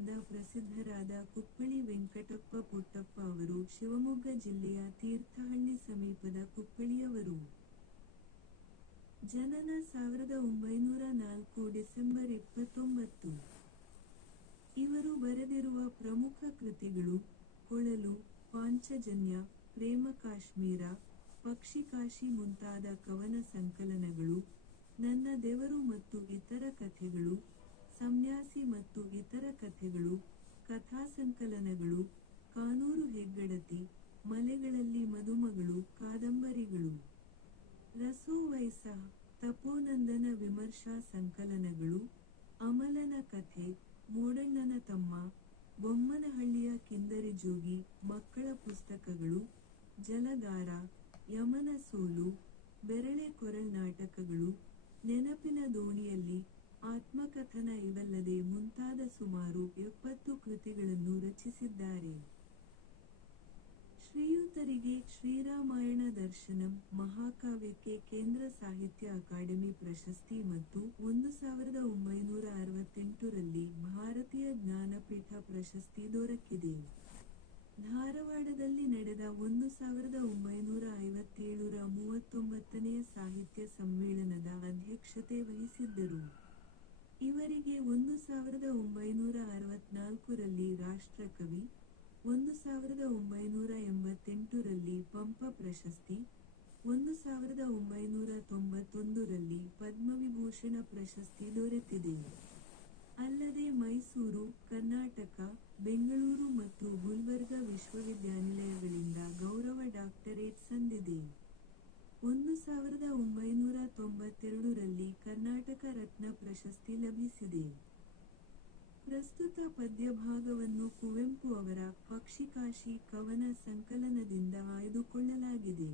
ಸಾಹಿತ್ಯದಿಂದ ಪ್ರಸಿದ್ಧರಾದ ಕುಪ್ಪಳಿ ವೆಂಕಟಪ್ಪ ಪುಟ್ಟಪ್ಪ ಅವರು ಶಿವಮೊಗ್ಗ ಜಿಲ್ಲೆಯ ತೀರ್ಥಹಳ್ಳಿ ಸಮೀಪದ ಕುಪ್ಪಳಿಯವರು. ಜನನ 1904 ಡಿಸೆಂಬರ್ 29. ಇವರು ಬರೆದಿರುವ ಪ್ರಮುಖ ಕೃತಿಗಳು ಕೊಳಲು, ಪಾಂಚಜನ್ಯ, ಪ್ರೇಮ ಕಾಶ್ಮೀರ, ಪಕ್ಷಿಕಾಶಿ ಮುಂತಾದ ಕವನ ಸಂಕಲನಗಳು, ನನ್ನ ದೇವರು ಮತ್ತು ಇತರ ಕಥೆಗಳು, ಸನ್ಯಾಸಿ ಮತ್ತು ಇತರ ಕಥೆಗಳು, ಕಥಾಸಂಕಲನಗಳು, ಕಾನೂರು ಹೆಗ್ಗಡತಿ, ಮಲೆಗಳಲ್ಲಿ ಮದುಮಗಳು ಕಾದಂಬರಿಗಳು, ರಸೋವೈಸ, ತಪೋನಂದನ ವಿಮರ್ಶಾ ಸಂಕಲನಗಳು, ಅಮಲನ ಕಥೆ, ಮೋಡಣ್ಣನ ತಮ್ಮ, ಬೊಮ್ಮನಹಳ್ಳಿಯ ಕಿಂದರಿ ಜೋಗಿ ಮಕ್ಕಳ ಪುಸ್ತಕಗಳು, ಜಲಗಾರ, ಯಮನ ಸೋಲು, ಬೆರಳೆ ಕೊರಳ್ ನಾಟಕಗಳು, ನೆನಪಿನ ದೋಣಿಯಲ್ಲಿ, ಆತ್ಮಕಥನ ಇವಲ್ಲದೆ ಮುಂತಾದ ಸುಮಾರು 70 ಕೃತಿಗಳನ್ನು ರಚಿಸಿದ್ದಾರೆ. ಶ್ರೀಯುತರಿಗೆ ಶ್ರೀರಾಮಾಯಣ ದರ್ಶನಂ ಮಹಾಕಾವ್ಯಕ್ಕೆ ಕೇಂದ್ರ ಸಾಹಿತ್ಯ ಅಕಾಡೆಮಿ ಪ್ರಶಸ್ತಿ ಮತ್ತು 1968 ರಲ್ಲಿ ಭಾರತೀಯ ಜ್ಞಾನಪೀಠ ಪ್ರಶಸ್ತಿ ದೊರಕಿದೆ. ಧಾರವಾಡದಲ್ಲಿ ನಡೆದ 1957 ರ 39ನೇ ಸಾಹಿತ್ಯ ಸಮ್ಮೇಳನದ ಅಧ್ಯಕ್ಷತೆ ವಹಿಸಿದ್ದರು. ಇವರಿಗೆ 1964 ರಲ್ಲಿ ರಾಷ್ಟ್ರಕವಿ, 1988 ರಲ್ಲಿ ಪಂಪ ಪ್ರಶಸ್ತಿ, 1991 ರಲ್ಲಿ ಪದ್ಮವಿಭೂಷಣ ಪ್ರಶಸ್ತಿ ದೊರೆತಿದೆ. ಅಲ್ಲದೆ ಮೈಸೂರು, ಕರ್ನಾಟಕ, ಬೆಂಗಳೂರು ಮತ್ತು ಗುಲ್ಬರ್ಗ ವಿಶ್ವವಿದ್ಯಾನಿಲಯಗಳಿಂದ ಗೌರವ ಡಾಕ್ಟರೇಟ್ ಸಂದಿದೆ. 1992 ರಲ್ಲಿ ಕರ್ನಾಟಕ ರತ್ನ ಪ್ರಶಸ್ತಿ ಲಭಿಸಿದೆ. ಪ್ರಸ್ತುತ ಪದ್ಯಭಾಗವನ್ನು ಕುವೆಂಪು ಅವರ ಪಕ್ಷಿಕಾಶಿ ಕವನ ಸಂಕಲನದಿಂದ ಆಯ್ದುಕೊಳ್ಳಲಾಗಿದೆ.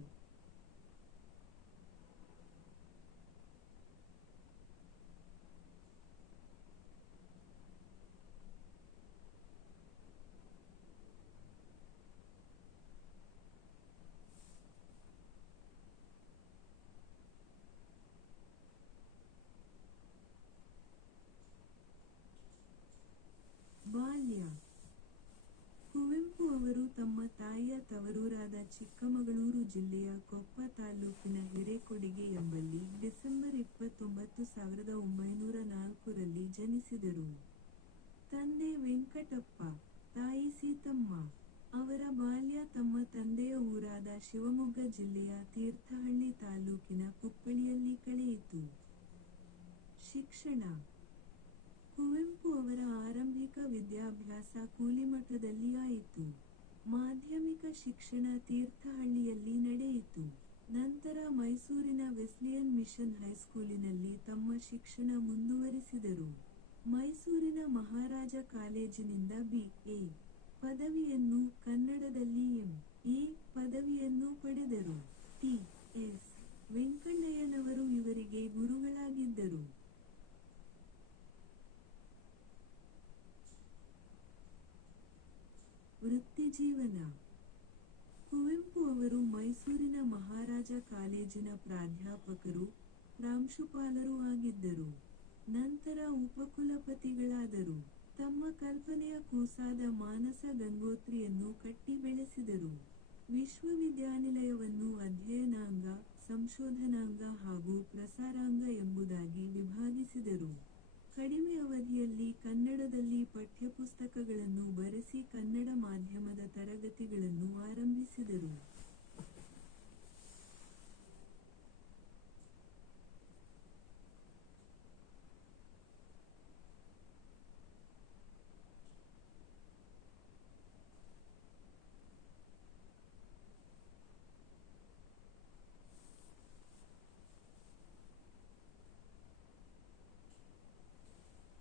ಬಾಲ್ಯ. ಕುವೆಂಪು ಅವರು ತಮ್ಮ ತಾಯಿಯ ತವರೂರಾದ ಚಿಕ್ಕಮಗಳೂರು ಜಿಲ್ಲೆಯ ಕೊಪ್ಪ ತಾಲ್ಲೂಕಿನ ಹಿರೇಕೊಡಿಗೆ ಎಂಬಲ್ಲಿ ಡಿಸೆಂಬರ್ 29, 1904 ರಲ್ಲಿ ಜನಿಸಿದರು. ತಂದೆ ವೆಂಕಟಪ್ಪ, ತಾಯಿ ಸೀತಮ್ಮ. ಅವರ ಬಾಲ್ಯ ತಮ್ಮ ತಂದೆಯ ಊರಾದ ಶಿವಮೊಗ್ಗ ಜಿಲ್ಲೆಯ ತೀರ್ಥಹಳ್ಳಿ ತಾಲ್ಲೂಕಿನ ಕುಪ್ಪಳಿಯಲ್ಲಿ ಕಳೆಯಿತು. ಶಿಕ್ಷಣ. ಕುವೆಂಪು ಅವರ ಆರಂಭಿಕ ವಿದ್ಯಾಭ್ಯಾಸ ಕೂಲಿಮಠದಲ್ಲಿ ಆಯಿತು. ಮಾಧ್ಯಮಿಕ ಶಿಕ್ಷಣ ತೀರ್ಥಹಳ್ಳಿಯಲ್ಲಿ ನಡೆಯಿತು. ನಂತರ ಮೈಸೂರಿನ ವೆಸ್ಲಿಯನ್ ಮಿಷನ್ ಹೈಸ್ಕೂಲಿನಲ್ಲಿ ತಮ್ಮ ಶಿಕ್ಷಣ ಮುಂದುವರಿಸಿದರು. ಮೈಸೂರಿನ ಮಹಾರಾಜ ಕಾಲೇಜಿನಿಂದ ಬಿ.ಎ. ಪದವಿಯನ್ನು, ಕನ್ನಡದಲ್ಲಿ ಎಂ.ಎ. ಪದವಿಯನ್ನು ಪಡೆದರು. ಟಿ.ಎಸ್. ವೆಂಕಣ್ಣಯ್ಯನವರು ಇವರಿಗೆ ಗುರುಗಳಾಗಿದ್ದರು. ವೃತ್ತಿಜೀವನ. ಕುವೆಂಪು ಅವರು ಮೈಸೂರಿನ ಮಹಾರಾಜ ಕಾಲೇಜಿನ ಪ್ರಾಧ್ಯಾಪಕರು, ಪ್ರಾಂಶುಪಾಲರೂ ಆಗಿದ್ದರು. ನಂತರ ಉಪಕುಲಪತಿಗಳಾದರು. ತಮ್ಮ ಕಲ್ಪನೆಯ ಕೂಸಾದ ಮಾನಸ ಗಂಗೋತ್ರಿಯನ್ನು ಕಟ್ಟಿ ಬೆಳೆಸಿದರು. ವಿಶ್ವವಿದ್ಯಾನಿಲಯವನ್ನು ಅಧ್ಯಯನಾಂಗ, ಸಂಶೋಧನಾಂಗ ಹಾಗೂ ಪ್ರಸಾರಾಂಗ ಎಂಬುದಾಗಿ ವಿಭಾಗಿಸಿದರು. ಕಡಿಮೆ ಅವಧಿಯಲ್ಲಿ ಕನ್ನಡದಲ್ಲಿ ಪಠ್ಯಪುಸ್ತಕಗಳನ್ನು ಬರೆಸಿ ಕನ್ನಡ ಮಾಧ್ಯಮದ ತರಗತಿಗಳನ್ನು ಆರಂಭಿಸಿದರು.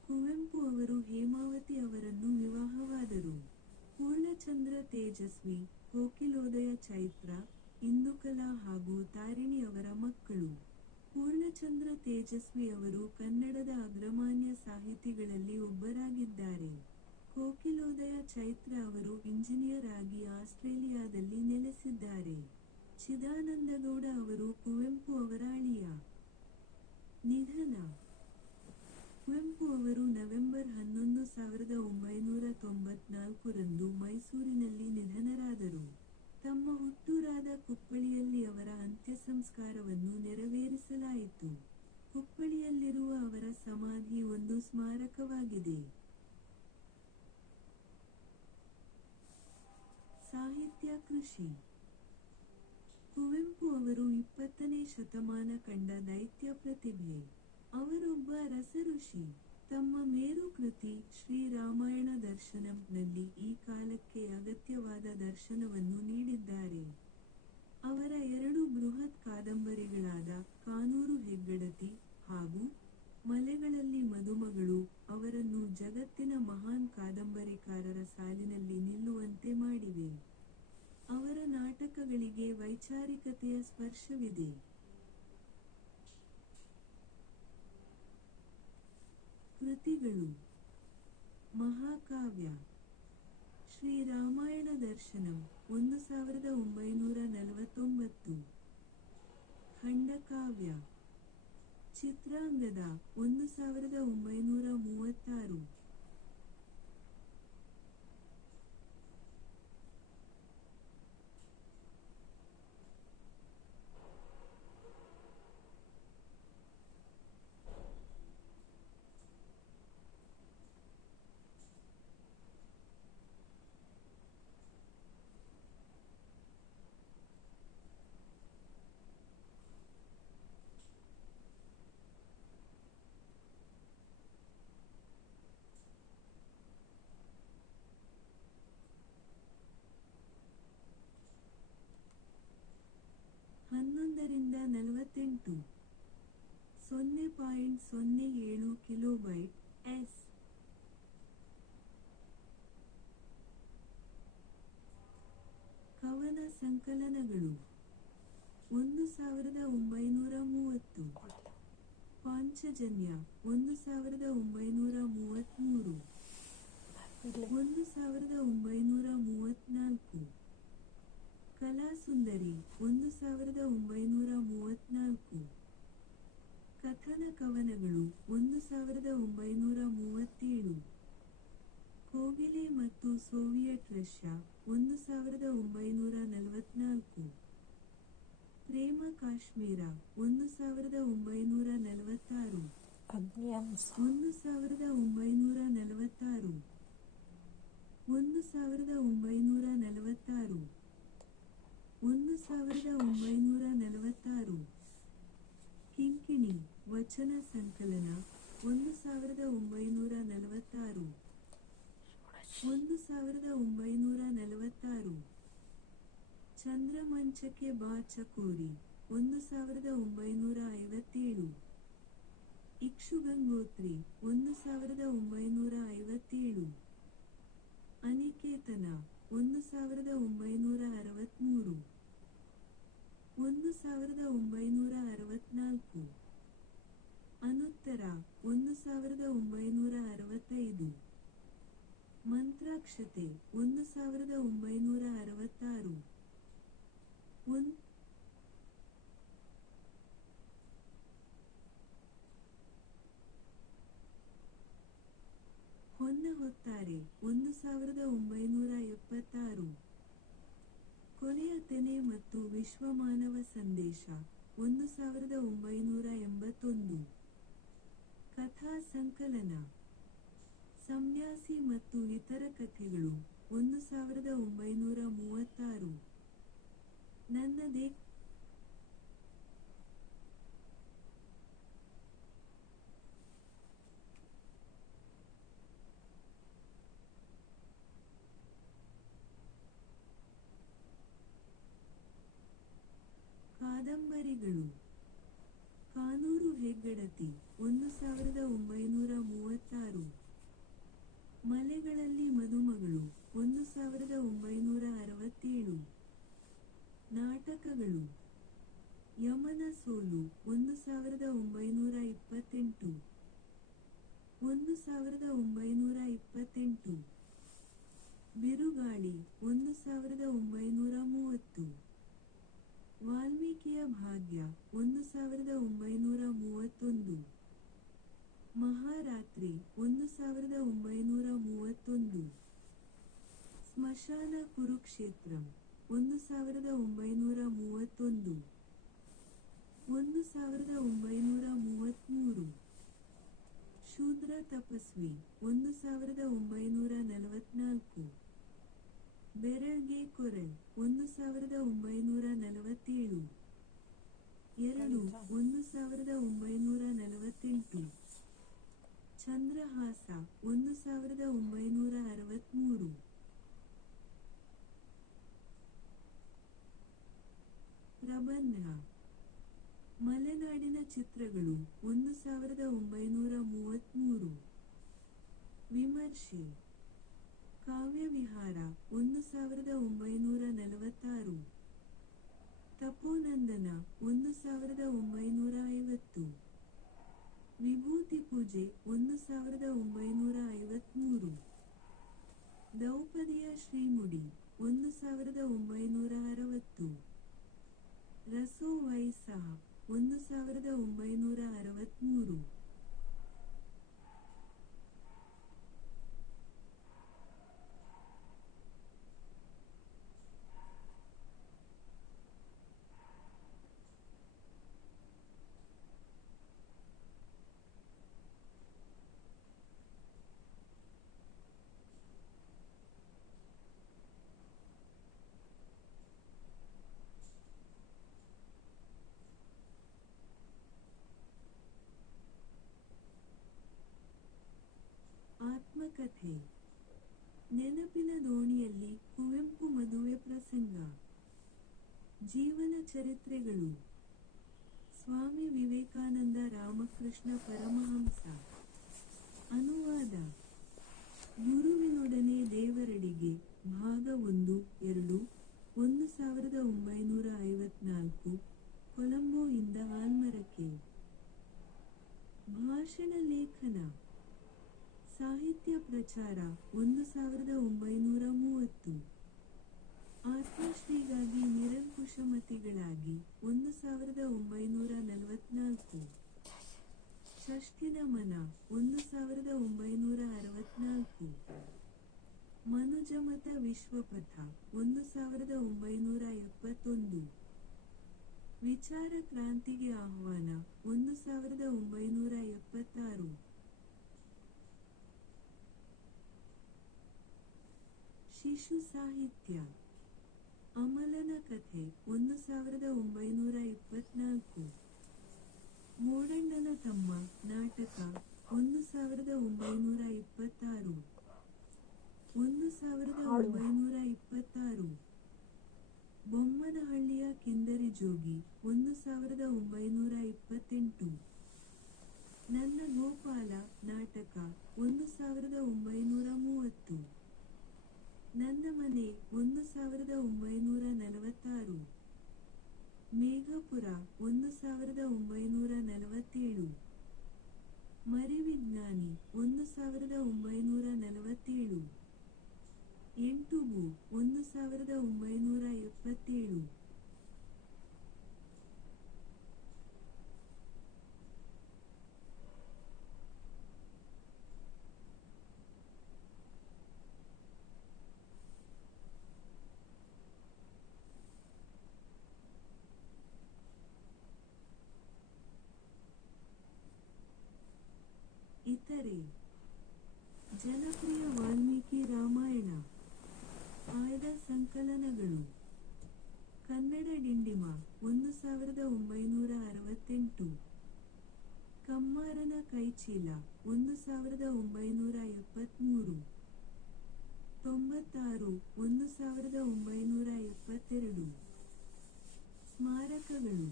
ಕುವೆಂಪು ಅವರು ಹೇಮಾವತಿ ಅವರನ್ನು ವಿವಾಹವಾದರು. ಪೂರ್ಣಚಂದ್ರ ತೇಜಸ್ವಿ, ಕೋಕಿಲೋದಯ ಚೈತ್ರ, ಇಂದುಕಲಾ ಹಾಗೂ ತಾರಿಣಿ ಅವರ ಮಕ್ಕಳು. ಪೂರ್ಣಚಂದ್ರ ತೇಜಸ್ವಿ ಅವರು ಕನ್ನಡದ ಅಗ್ರಮಾನ್ಯ ಸಾಹಿತಿಗಳಲ್ಲಿ ಒಬ್ಬರಾಗಿದ್ದಾರೆ. ಕೋಕಿಲೋದಯ ಚೈತ್ರ ಅವರು ಇಂಜಿನಿಯರ್ ಆಗಿ ಆಸ್ಟ್ರೇಲಿಯಾದಲ್ಲಿ ನೆಲೆಸಿದ್ದಾರೆ. ಚಿದಾನಂದಗೌಡ ಅವರು ಕುವೆಂಪು ಅವರ ಅಳಿಯ. ನಿಧನ. ಕುವೆಂಪು ಅವರು ನವೆಂಬರ್ 11, ಸಂಸ್ಕಾರವನ್ನು ನೆರವೇರಿಸಲಾಯಿತು. ಹುಬ್ಬಳ್ಳಿಯಲ್ಲಿರುವ ಅವರ ಸಮಾಧಿ ಒಂದು ಸ್ಮಾರಕವಾಗಿದೆ. ಸಾಹಿತ್ಯ ಕೃಷಿ. ಕುವೆಂಪು ಅವರು 20ನೇ ಶತಮಾನ ಕಂಡ ದೈತ್ಯ ಪ್ರತಿಭೆ. ಅವರೊಬ್ಬ ರಸಋಷಿ. ತಮ್ಮ ಮೇರು ಕೃತಿ ಶ್ರೀ ರಾಮಾಯಣ ದರ್ಶನಂ ನಲ್ಲಿ ಈ ಕಾಲಕ್ಕೆ ಅಗತ್ಯವಾದ ದರ್ಶನವನ್ನು ನೀಡಿದ್ದಾರೆ. ಅವರ 2 ಬೃಹತ್ ಕಾದಂಬರಿಗಳಾದ ಕಾನೂರು ಹೆಗ್ಗಡತಿ ಹಾಗೂ ಮಲೆಗಳಲ್ಲಿ ಮದುಮಗಳು ಅವರನ್ನು ಜಗತ್ತಿನ ಮಹಾನ್ ಕಾದಂಬರಿಕಾರರ ಸಾಲಿನಲ್ಲಿ ನಿಲ್ಲುವಂತೆ ಮಾಡಿವೆ. ಅವರ ನಾಟಕಗಳಿಗೆ ವೈಚಾರಿಕತೆಯ ಸ್ಪರ್ಶವಿದೆ. ಕೃತಿಗಳು. ಮಹಾಕಾವ್ಯ. ಶ್ರೀ ರಾಮಾಯಣ ದರ್ಶನಂ 1949. ಖಂಡಕಾವ್ಯ. ಚಿತ್ರಾಂಗದ 1936. ರಿಂದ 48 0.07 ಕಿಲೋಬೈಟ್ ಎಸ್. ಕವನ ಸಂಕಲನಗಳು. 1930. ಪಾಂಚಜನ್ಯ 1933. 1934. ಕಲಾಸುಂದರಿ 1934. ಕಥನ ಕವನಗಳು 1937. ಕೋಗಿಲೆ ಮತ್ತು ಸೋವಿಯತ್ ರಷ್ಯಾ 1944. ಪ್ರೇಮ ಕಾಶ್ಮೀರ 1946. 1946. 1946. 1946. ಕಿಂಕಿಣಿ ವಚನ ಸಂಕಲನ 1946. 1946. ಚಂದ್ರಮಂಚಕ್ಕೆ ಬಾ ಚಕೋರಿ 1957. ಇಕ್ಷುಗಂಗೋತ್ರಿ 1957. ಅನಿಕೇತನ 1963. 1964. ಅನುತ್ತರ 1965. ಮಂತ್ರಾಕ್ಷತೆ 1966. ಹೊನ್ನ ಹೊತ್ತಾರೆ 1976. ಕೊನೆಯ ತೆನೆ ಮತ್ತು ವಿಶ್ವಮಾನವ ಸಂದೇಶ 1981. ಕಥಾ ಸಂಕಲನ. ಸನ್ಯಾಸಿ ಮತ್ತು ಇತರ ಕಥೆಗಳು 1936. ನನ್ನದೇ ಕಾದಂಬರಿಗಳು. ಕಾನೂರು ಹೆಗ್ಗಡತಿ 1936. ಮಲೆಗಳಲ್ಲಿ ಮದುಮಗಳು 1967. ನಾಟಕಗಳು. ಯಮನ ಸೋಲು 1928. 1928. ಬಿರುಗಾಳಿ 1930. ವಾಲ್ಮೀಕಿಯ ಭಾಗ್ಯ 1931. ಮಹಾರಾತ್ರಿ 1931. ಸ್ಮಶಾನ ಕುರುಕ್ಷೇತ್ರಂ 1931. 1933. ಶೂದ್ರ ತಪಸ್ವಿ 1944. ಬೆರಳ್ಗೆ ಕೊರಳ್ 1947. 2 1948. ಚಂದ್ರಹಾಸ 1963. ಪ್ರಬಂಧ ಮಲೆನಾಡಿನ ಚಿತ್ರಗಳು 1933. ವಿಮರ್ಶೆ ಕಾವ್ಯವಿಹಾರ 1946. ತಪೋನಂದನ 1950. ವಿಭೂತಿ ಪೂಜೆ 1953. ದ್ರೌಪದಿಯ ಶ್ರೀಮುಡಿ 1960. ರಸೋ ವೈಸಾಹ 1963. ಆತ್ಮಕಥೆ ನೆನಪಿನ ದೋಣಿಯಲ್ಲಿ ಕುವೆಂಪು ಮದುವೆ ಪ್ರಸಂಗ. ಜೀವನ ಚರಿತ್ರೆಗಳು ಸ್ವಾಮಿ ವಿವೇಕಾನಂದ ರಾಮಕೃಷ್ಣ ಪರಮಹಂಸ. ಅನುವಾದ ಗುರುವಿನೊಡನೆ ದೇವರಡಿಗೆ ಭಾಗ 1 2 1954 ಕೊಲಂಬೋ ಇಂದ ಆಲ್ಮರಕ್ಕೆ. ಭಾಷಣ ಲೇಖನ ಸಾಹಿತ್ಯ ಪ್ರಚಾರ 1930. ಆತ್ಮಶ್ರೀಗಾಗಿ ನಿರಂಕುಶಮತಿಗಳಾಗಿ 1944. ಷಷ್ಠಿ ನಮನ 1964. ಮನುಜಮತ ವಿಶ್ವಪಥ 1971. ವಿಚಾರ ಕ್ರಾಂತಿಗೆ ಆಹ್ವಾನ 1976. ಶಿಶು ಸಾಹಿತ್ಯ ಅಮಲನ ಕಥೆ 1924. ಮೋಡಣ್ಣನ ತಮ್ಮ ನಾಟಕ 1926. 1926. ಬೊಮ್ಮನಹಳ್ಳಿಯ ಕಿಂದರಿ ಜೋಗಿ 1928. ನನ್ನ ಗೋಪಾಲ ನಾಟಕ 1930. ನನ್ನ ಮನೆ 1946. ಮೇಘಪುರ 1947. ಮರಿವಿಜ್ಞಾನಿ 1947. ಎಂಟುಗು 1977. ಇತರೆ ಜನಪ್ರಿಯ ವಾಲ್ಮೀಕಿ ರಾಮಾಯಣ ಆಯ್ದ ಸಂಕಲನಗಳು. ಕನ್ನಡ ಡಿಂಡಿಮ 1968. ಕಮ್ಮಾರನ ಕೈಚೀಲ 1973. 96 1972. ಸ್ಮಾರಕಗಳು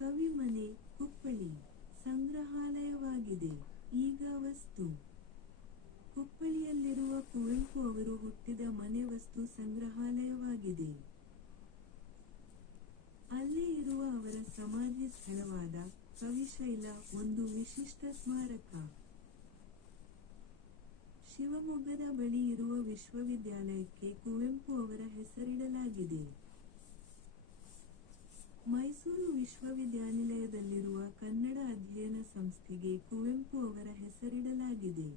ಕವಿಮನೆ ಕುಪ್ಪಳಿ ಸಂಗ್ರಹಾಲಯವಾಗಿದೆ. ಈಗ ವಸ್ತು ಕುಪ್ಪಳಿಯಲ್ಲಿರುವ ಕುವೆಂಪು ಅವರು ಹುಟ್ಟಿದ ಮನೆ ವಸ್ತು ಸಂಗ್ರಹಾಲಯವಾಗಿದೆ. ಅಲ್ಲೇ ಇರುವ ಅವರ ಸಮಾಧಿ ಸ್ಥಳವಾದ ಕವಿಶೈಲ ಒಂದು ವಿಶಿಷ್ಟ ಸ್ಮಾರಕ. ಶಿವಮೊಗ್ಗದ ಬಳಿ ಇರುವ ವಿಶ್ವವಿದ್ಯಾಲಯಕ್ಕೆ ಕುವೆಂಪು ಅವರ ಹೆಸರಿಡಲಾಗಿದೆ. ಮೈಸೂರು ವಿಶ್ವವಿದ್ಯಾನಿಲಯದಲ್ಲಿರುವ ಕನ್ನಡ ಅಧ್ಯಯನ ಸಂಸ್ಥೆಗೆ ಕುವೆಂಪು ಅವರ ಹೆಸರಿಡಲಾಗಿದೆ.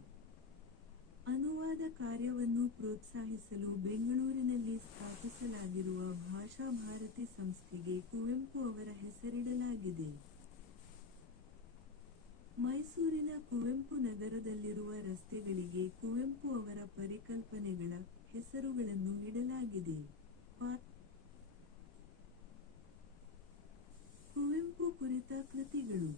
ಅನುವಾದ ಕಾರ್ಯವನ್ನು ಪ್ರೋತ್ಸಾಹಿಸಲು ಬೆಂಗಳೂರಿನಲ್ಲಿ ಸ್ಥಾಪಿಸಲಾಗಿರುವ ಭಾಷಾ ಭಾರತಿ ಸಂಸ್ಥೆಗೆ ಕುವೆಂಪು ಅವರ ಹೆಸರಿಡಲಾಗಿದೆ. ಕುವೆಂಪು ನಗರದಲ್ಲಿರುವ ರಸ್ತೆಗಳಿಗೆ ಕುವೆಂಪು ಅವರ ಪರಿಕಲ್ಪನೆಗಳ ಹೆಸರುಗಳನ್ನು ಇಡಲಾಗಿದೆ. ಕುವೆಂಪು ಕುರಿತ ಕೃತಿಗಳು.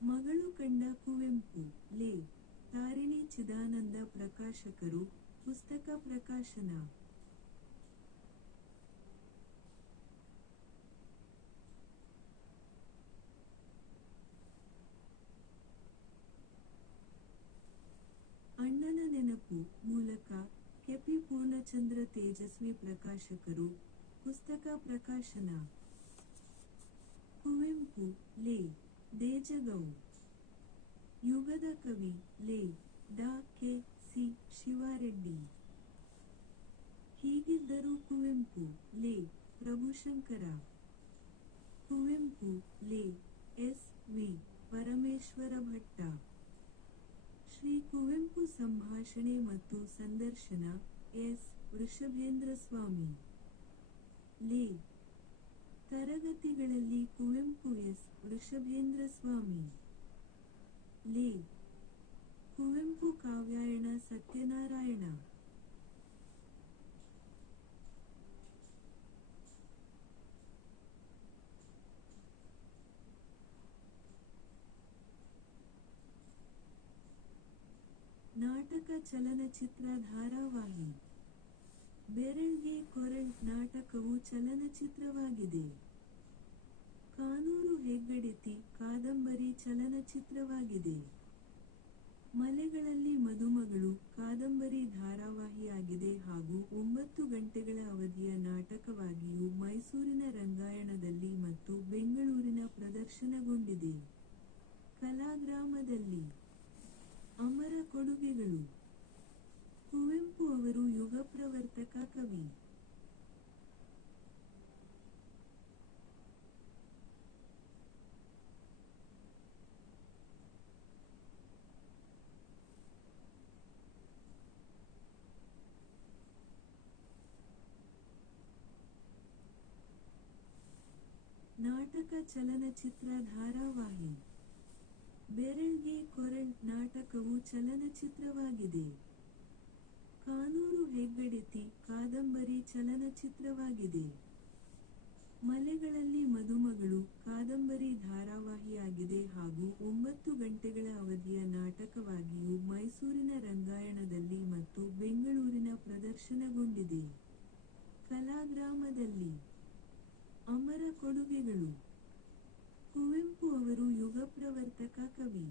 ಮಗಳು ಕಂಡ ಕುವೆಂಪು, ಲೇ. ತಾರಿಣಿ ಚಿದಾನಂದ ಪ್ರಕಾಶಕರು, ಪುಸ್ತಕ ಪ್ರಕಾಶನ. ಅಣ್ಣನ ನೆನಪು, ಮೂಲಕ ಕೆಪಿ ಪೂರ್ಣಚಂದ್ರ ತೇಜಸ್ವಿ ಪ್ರಕಾಶಕರು, ಪುಸ್ತಕ ಪ್ರಕಾಶನ. ಕುವೆಂಪು, ಲೇ. ದೇಜಗೌ. ಯುಗದ ಕವಿ, ಲೇ. ಡಾ. ಕೆ. ಸಿ. ಶಿವಾರೆಡ್ಡಿ. ಹೀಗಿದ್ದರೂ ಕುವೆಂಪು, ಲೇ. ಪ್ರಭುಶಂಕರ. ಕುವೆಂಪು, ಲೇ. ಎಸ್. ವಿ. ಪರಮೇಶ್ವರ ಭಟ್ಟ. ಶ್ರೀ ಕುವೆಂಪು ಸಂಭಾಷಣೆ ಮತ್ತು ಸಂದರ್ಶನ, ಎಸ್. ವೃಷಭೇಂದ್ರ ಸ್ವಾಮಿ. ಲೇ. ತರಗತಿಗಳಲ್ಲಿ ಕುವೆಂಪು, ಎಸ್. ವೃಷಭೇಂದ್ರ ಸ್ವಾಮಿ. ಲೇ. ಕುವೆಂಪು ಕಾವ್ಯಾಯಣ ಸತ್ಯನಾರಾಯಣ. ನಾಟಕ ಚಲನಚಿತ್ರ ಧಾರಾವಾಹಿ. ಬೆರಳ್ಗೆ ಕೊರಳ್ ನಾಟಕವು ಚಲನಚಿತ್ರವಾಗಿದೆ. ಕಾನೂರು ಹೆಗ್ಗಡತಿ ಕಾದಂಬರಿ ಚಲನಚಿತ್ರವಾಗಿದೆ. ಮಲೆಗಳಲ್ಲಿ ಮದುಮಗಳು ಕಾದಂಬರಿ ಧಾರಾವಾಹಿಯಾಗಿದೆ ಹಾಗೂ 9 ಗಂಟೆಗಳ ಅವಧಿಯ ನಾಟಕವಾಗಿಯೂ ಮೈಸೂರಿನ ರಂಗಾಯಣದಲ್ಲಿ ಮತ್ತು ಬೆಂಗಳೂರಿನ ಪ್ರದರ್ಶನಗೊಂಡಿದೆ. ಕಲಾಗ್ರಾಮದಲ್ಲಿ. ಅಮರ ಕೊಡುಗೆಗಳು. ಕುವೆಂಪು ಅವರು ಯುಗಪ್ರವರ್ತಕ ಕವಿ. ನಾಟಕ ಚಲನಚಿತ್ರ ಧಾರಾವಾಹಿ. ಬೆರಳ್ಗೆ ಕೊರಳ್ ನಾಟಕವು ಚಲನಚಿತ್ರವಾಗಿದೆ. ಕಾನೂರು ಹೆಗ್ಗಡತಿ ಕಾದಂಬರಿ ಚಲನಚಿತ್ರವಾಗಿದೆ. ಮಲೆಗಳಲ್ಲಿ ಮದುಮಗಳು ಕಾದಂಬರಿ ಧಾರಾವಾಹಿಯಾಗಿದೆ ಹಾಗೂ 9 ಗಂಟೆಗಳ ಅವಧಿಯ ನಾಟಕವಾಗಿಯೂ ಮೈಸೂರಿನ ರಂಗಾಯಣದಲ್ಲಿ ಮತ್ತು ಬೆಂಗಳೂರಿನ ಪ್ರದರ್ಶನಗೊಂಡಿದೆ. ಕಲಾಗ್ರಾಮದಲ್ಲಿ. ಅಮರ ಕೊಡುಗೆಗಳು. ಕುವೆಂಪು ಅವರು ಯುಗಪ್ರವರ್ತಕ ಕವಿ.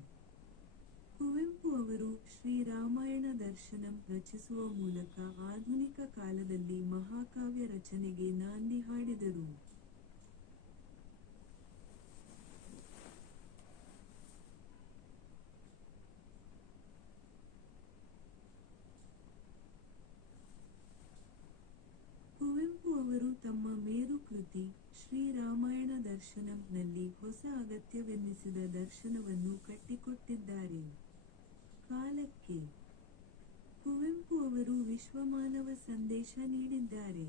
ಕುವೆಂಪು ಅವರು ಶ್ರೀರಾಮಾಯಣ ದರ್ಶನಂ ರಚಿಸುವ ಮೂಲಕ ಆಧುನಿಕ ಕಾಲದಲ್ಲಿ ಮಹಾಕಾವ್ಯ ರಚನೆಗೆ ನಾಂದಿ ಹಾಡಿದರು. ಕುವೆಂಪು ಅವರು ತಮ್ಮ ಮೇರು ಕೃತಿ ಶ್ರೀರಾಮಾಯಣ ದರ್ಶನಂ ನಲ್ಲಿ ಹೊಸ ಅಗತ್ಯವೆನ್ನಿಸಿದ ದರ್ಶನವನ್ನು ಕಟ್ಟಿಕೊಟ್ಟಿದ್ದಾರೆ. ಕಾಲಕ್ಕೆ. ಕುವೆಂಪು ಅವರು ವಿಶ್ವಮಾನವ ಸಂದೇಶ ನೀಡಿದ್ದಾರೆ.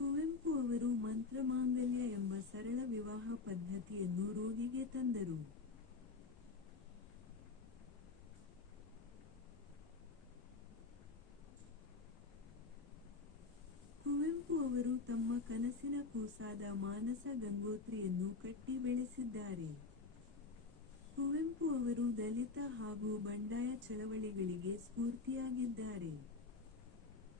ಕುವೆಂಪು ಅವರು ಮಂತ್ರಮಾಂಗಲ್ಯ ಎಂಬ ಸರಳ ವಿವಾಹ ಪದ್ಧತಿಯನ್ನು ರೂಢಿಗೆ ತಂದರು. ಕುವೆಂಪು ಅವರು ತಮ್ಮ ಕನಸಿನ ಕೂಸಾದ ಮಾನಸ ಗಂಗೋತ್ರಿಯನ್ನು ಕಟ್ಟಿ ಬೆಳೆಸಿದ್ದಾರೆ. ಕುವೆಂಪು ಅವರು ದಲಿತ ಹಾಗೂ ಬಂಡಾಯ ಚಳವಳಿಗಳಿಗೆ ಸ್ಫೂರ್ತಿಯಾಗಿದ್ದಾರೆ.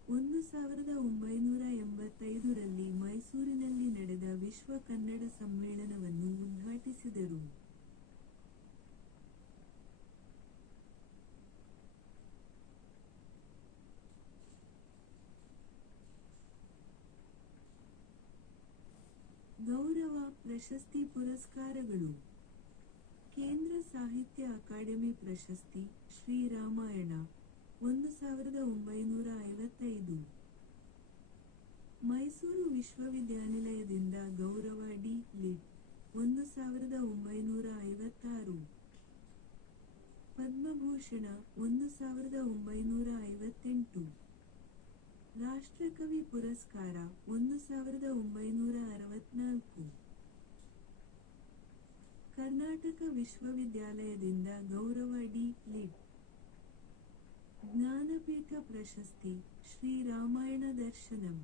1985 ರಲ್ಲಿ ಮೈಸೂರಿನಲ್ಲಿ ನಡೆದ ವಿಶ್ವ ಕನ್ನಡ ಸಮ್ಮೇಳನವನ್ನು ಉದ್ಘಾಟಿಸಿದರು. ಗೌರವ, ಪ್ರಶಸ್ತಿ ಪುರಸ್ಕಾರಗಳು. ಕೇಂದ್ರ ಸಾಹಿತ್ಯ ಅಕಾಡೆಮಿ ಪ್ರಶಸ್ತಿ, ಶ್ರೀರಾಮಾಯಣ, 1955. ಮೈಸೂರು ವಿಶ್ವವಿದ್ಯಾನಿಲಯದಿಂದ ಗೌರವ ಡಿ. ಲಿಟ್. 1956. ಪದ್ಮಭೂಷಣ, 1958. ರಾಷ್ಟ್ರಕವಿ ಪುರಸ್ಕಾರ, 1964. ಕರ್ನಾಟಕ ಕರ್ನಾಟಕ ವಿಶ್ವವಿದ್ಯಾಲಯದಿಂದ ಗೌರವ ಡಿ. ಲಿಟ್. ಜ್ಞಾನಪೀಠ ಪ್ರಶಸ್ತಿ, ಶ್ರೀ ರಾಮಾಯಣ ದರ್ಶನಂ.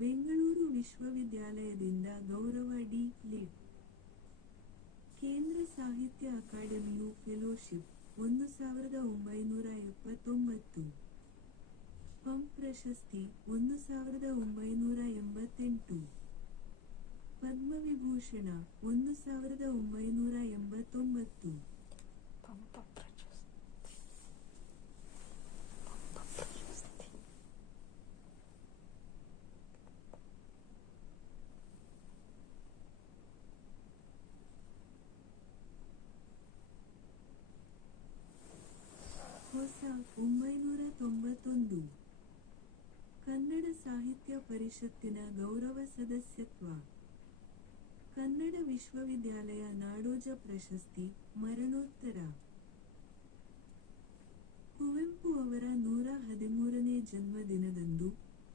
ಬೆಂಗಳೂರು ವಿಶ್ವವಿದ್ಯಾಲಯದಿಂದ ಗೌರವ ಡಿ. ಲಿಟ್. ಕೇಂದ್ರ ಸಾಹಿತ್ಯ ಅಕಾಡೆಮಿಯು ಫೆಲೋಶಿಪ್, 1979. ಪಂ ಪ್ರಶಸ್ತಿ, 1988. ಪದ್ಮವಿಭೂಷಣ, 1989. ಹೊಸ, 1991. ಕನ್ನಡ ಸಾಹಿತ್ಯ ಪರಿಷತ್ತಿನ ಗೌರವ ಸದಸ್ಯತ್ವ. ಕನ್ನಡ ವಿಶ್ವವಿದ್ಯಾಲಯ ನಾಡೋಜ ಪ್ರಶಸ್ತಿ, ಮರಣೋತ್ತರ. ಕುವೆಂಪು ಅವರ 113ನೇ ಜನ್ಮದಿನದಂದು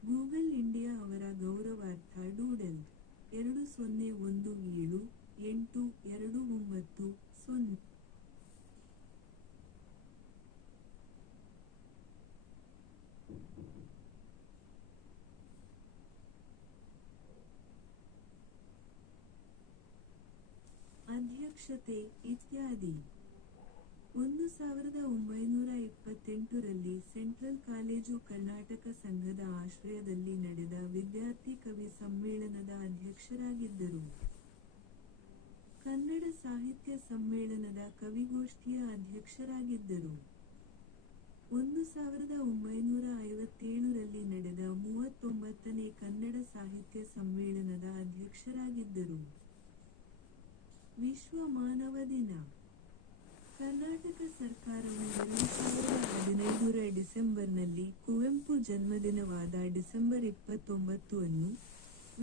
ಗೂಗಲ್ ಇಂಡಿಯಾ ಅವರ ಗೌರವಾರ್ಥ ಡೂಡಲ್ 2017-829-0. ಅಧ್ಯಕ್ಷತೆ ಇತ್ಯಾದಿ. 1928ರಲ್ಲಿ ಸೆಂಟ್ರಲ್ ಕಾಲೇಜು ಕರ್ನಾಟಕ ಸಂಘದ ಆಶ್ರಯದಲ್ಲಿ ನಡೆದ ವಿದ್ಯಾರ್ಥಿ ಕವಿ ಸಮ್ಮೇಳನದ ಅಧ್ಯಕ್ಷರಾಗಿದ್ದರು. ಕನ್ನಡ ಸಾಹಿತ್ಯ ಸಮ್ಮೇಳನದ ಕವಿಗೋಷ್ಠಿಯ ಅಧ್ಯಕ್ಷರಾಗಿದ್ದರು. 1957ರಲ್ಲಿ ನಡೆದ 39ನೇ ಕನ್ನಡ ಸಾಹಿತ್ಯ ಸಮ್ಮೇಳನದ ಅಧ್ಯಕ್ಷರಾಗಿದ್ದರು. ವಿಶ್ವ ಮಾನವ ದಿನ. ಕರ್ನಾಟಕ ಸರ್ಕಾರವು 2015ರ ಡಿಸೆಂಬರ್ನಲ್ಲಿ ಕುವೆಂಪು ಜನ್ಮದಿನವಾದ ಡಿಸೆಂಬರ್ 29 ಅನ್ನು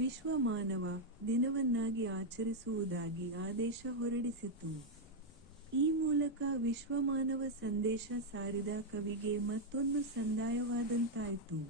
ವಿಶ್ವ ಮಾನವ ದಿನವನ್ನಾಗಿ ಆಚರಿಸುವುದಾಗಿ ಆದೇಶ ಹೊರಡಿಸಿತು. ಈ ಮೂಲಕ ವಿಶ್ವಮಾನವ ಸಂದೇಶ ಸಾರಿದ ಕವಿಗೆ ಮತ್ತೊಂದು ಸಂದಾಯವಾದಂತಾಯಿತು.